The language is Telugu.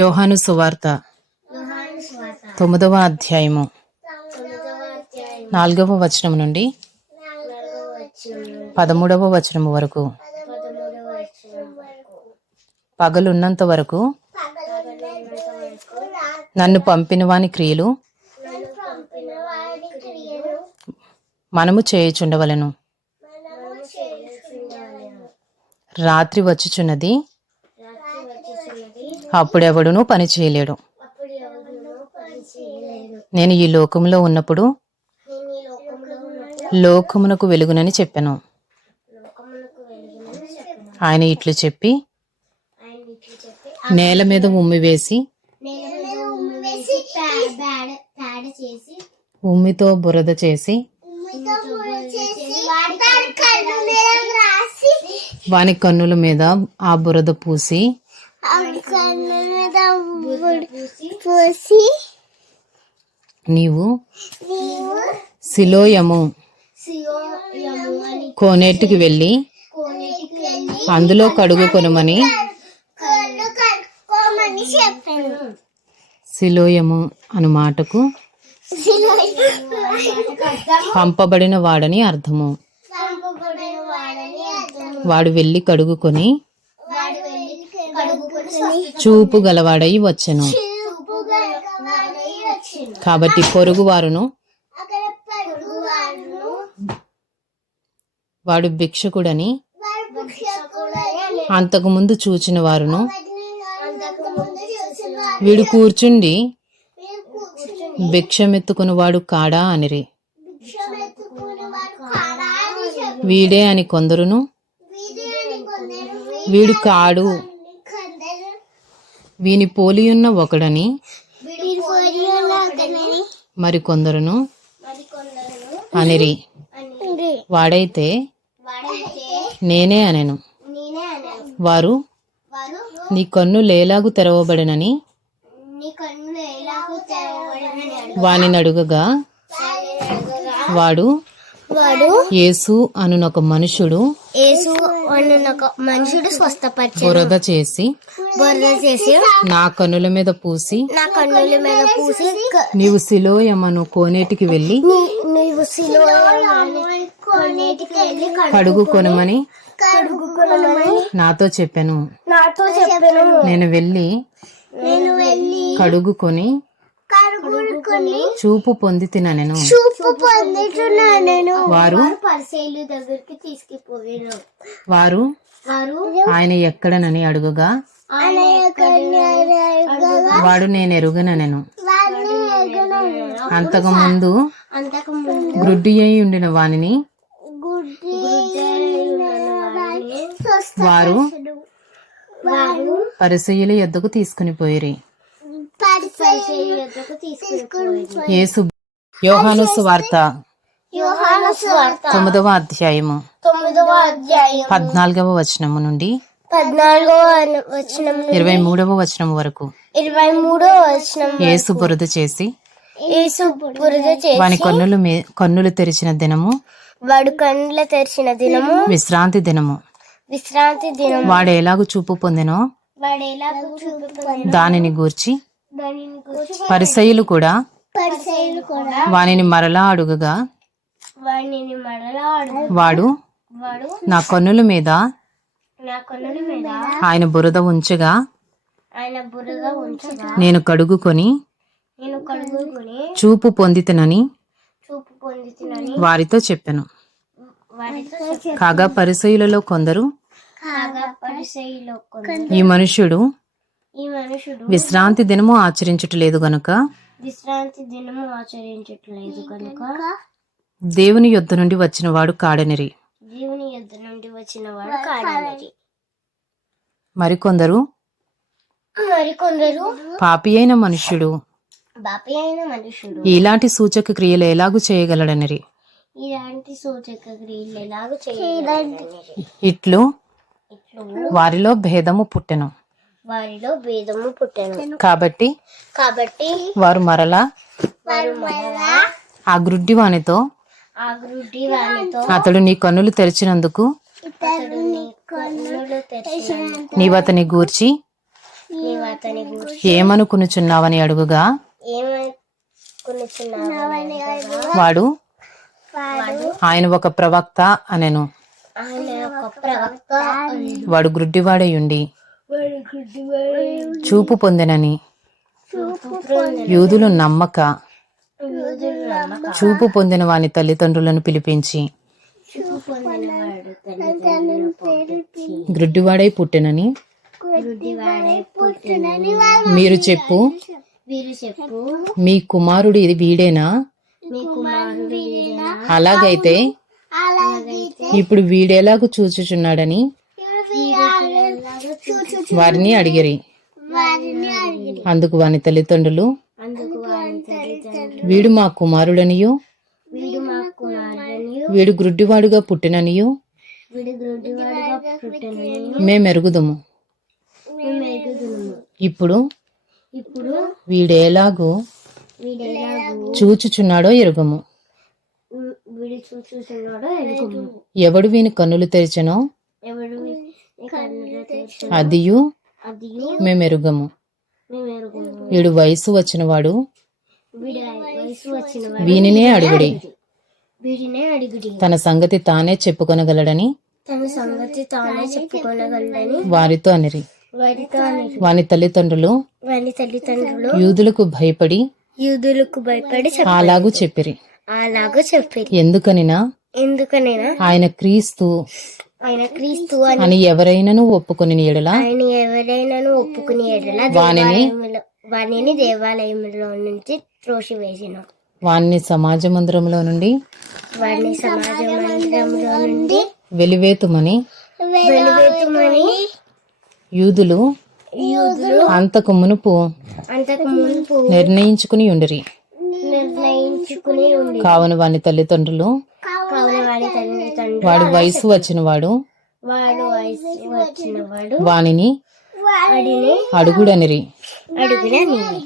యోహాను సువార్త 9వ అధ్యాయము 4వ వచనం నుండి 13వ వచనం వరకు. పగలున్నంత వరకు నన్ను పంపిన వాని క్రియలు మనము చేయుచుండవలెను. రాత్రి వచ్చుచున్నది, అప్పుడెవడునూ పని చేయలేడు. నేను ఈ లోకంలో ఉన్నప్పుడు లోకమునకు వెలుగునని చెప్పాను. ఆయన ఇట్లు చెప్పి నేల మీద ఉమ్మి వేసి ఉమ్మితో బురద చేసి వాని కన్నుల మీద ఆ బురద పూసి నీవు సిలోయము కోనేటికి వెళ్ళి అందులో కడుగు కొనమని. సిలోయము అను మాటకు పంపబడిన వాడని అర్థము. వాడు వెళ్ళి కడుగుకొని చూపు గలవాడై వచ్చెను. కాబట్టి పొరుగువారును వాడు భిక్షకుడని అంతకు ముందు చూచిన వారును వీడు కూర్చుండి భిక్షమెత్తుకుని వాడు కాడా అనిరి. వీడే అని కొందరును వీడు కాడు వీని పోలియున్న ఒకడని మరి కొందరును అనిరి. వాడైతే నేనే అనెను. వారు నీ కన్ను లేలాగు తెరవబడినని వానిని అడుగగా వాడు యేసు అనునొక మనుషుడు స్వస్థపరిచి బురద చేసి నా కన్నుల మీద పూసి నీవు సిలోయమను కోనేటికి వెళ్ళి కడుగు కొనమని నాతో చెప్పాను. నేను వెళ్ళి కడుగుకొని చూపు పొంది తినను. వారు ఆయన ఎక్కడనని అడుగగా వాడు నేను ఎరుగనెను. అంతకుముందు గ్రుడ్డి అయి ఉండిన వానిని వారు పరిసయ్యుల యొద్దకు తీసుకుని పోయిరి. యేసు యోహాను సువార్త 9వ అధ్యాయము 14వ వచనము నుండి 23వ వచనం వరకు. యేసు బురద చేసి వాని కన్నులు తెరిచిన దినము విశ్రాంతి దినము. వాడు ఎలాగూ చూపు పొందెనో దానిని గూర్చి పరిసయ్యులు కూడా వానిని మరలా అడుగగా వాడు నా కన్నుల మీద ఆయన బురద ఉంచగా నేను కడుగుకొని చూపు పొందితనని వారితో చెప్పాను. కాగా పరిసయ్యులలో కొందరు ఈ మనుష్యుడు విశ్రాంతి దినము ఆచరించట్లేదు గనుక దేవుని యొద్ద నుండి వచ్చిన వాడు కాడనిరి. మరికొందరు పాపి అయిన మనుష్యుడు ఇలాంటి సూచక క్రియలు ఎలాగూ చేయగలడనిరి. ఇట్లు వారిలో భేదము పుట్టెను. కాబట్టి వారు మరలా ఆ గ్రుడ్డి వానితో అతడు నీ కన్నులు తెరిచినందుకు నీవు అతని గూర్చి నీవు అతని గూర్చి ఏమనుకునుచున్నావని అడుగుగా ఏమనుకునుచున్నావని అడగగా, వాడు ఆయన ఒక ప్రవక్త అనెను. ఆయన ఒక ప్రవక్త అనెను. వాడు గ్రుడ్డివాడయుండి చూపు పొందెనని యూదులు నమ్మక చూపు పొందిన వాని తల్లిదండ్రులను పిలిపించి చూపు పొందినవాడు తల్లిదండ్రులను పోగొట్టి గ్రుడ్డివాడై పుట్టెనని గుడ్డివాడై పుట్టునని మీరు చెప్పు. వీరు చెప్పు. మీ కుమారుడు ఇది వీడేనా? మీ కుమారుడు వీడేనా? అలాగైతే ఇప్పుడు వీడేలాగు చూచుచున్నాడని వారిని అడిగిరి. అందుకు వాని తల్లిదండ్రులు అందుకు వారి తల్లిదండ్రులు వీడు మా కుమారుడనియు వీడు మా కుమారుడనియు వీడు గ్రుడ్డివాడుగా పుట్టిననియు వీడు గుడ్డివాడుగా పుట్టుననియు మేమెరుగుదుము. మెరుగుదుము. ఇప్పుడు ఇప్పుడు వీడేలాగు వీడెలాగూ చూచుచున్నాడో ఎరుగము. వీడు చూస్తున్నాడో ఎరుగుము. ఎవడు వీని కన్నులు తెరిచెనో ఎవడు కన్నులు తెరిచెనో అదియు అదియు మేమెరుగము. మేము ఎరుగుము. వీడు వయసు వచ్చినవాడు వీడి వయసు వచ్చిన వాడు వీనినే అడుగుడి. వీడినే అడిగుడి. తన సంగతి తానే చెప్పుకొనగలడని తన సంగతి తానే చెప్పుకొనగలని వారితో అనిరి. వారితో అనేది. వాని తల్లిదండ్రులు వారి తల్లిదండ్రులు యూదులకు భయపడి యూదులకు భయపడి అలాగూ చెప్పిరి. అలాగూ చెప్పారు. ఎందుకనినా ఎందుకనైనా ఆయన క్రీస్తు ఆయన క్రీస్తు అని ఎవరైనాను ఒప్పుకొని ఎడల ఆయన ఎవరైనాను ఒప్పుకుని ఎడల వాణిని దేవాలయంలో నుంచి త్రోసివేసిన వాణ్ణి సమాజ మందిరంలో నుండి వాడిని సమాజ మందిరంలో నుండి వెలివేతుమని వెలివేతుమని యూదులు అంతకు మునుపు అంతకు మునుపు నిర్ణయించుకుని ఉండిరి. నిర్ణయించుకుని ఉంది. కావున వాని తల్లిదండ్రులు కావున వాడి తల్లిదండ్రులు వాడి వయసు వచ్చినవాడు వాడు వయసు వచ్చిన వాడు వానిని వాడిని అడుగుడనిరి. అడుగున నీవి.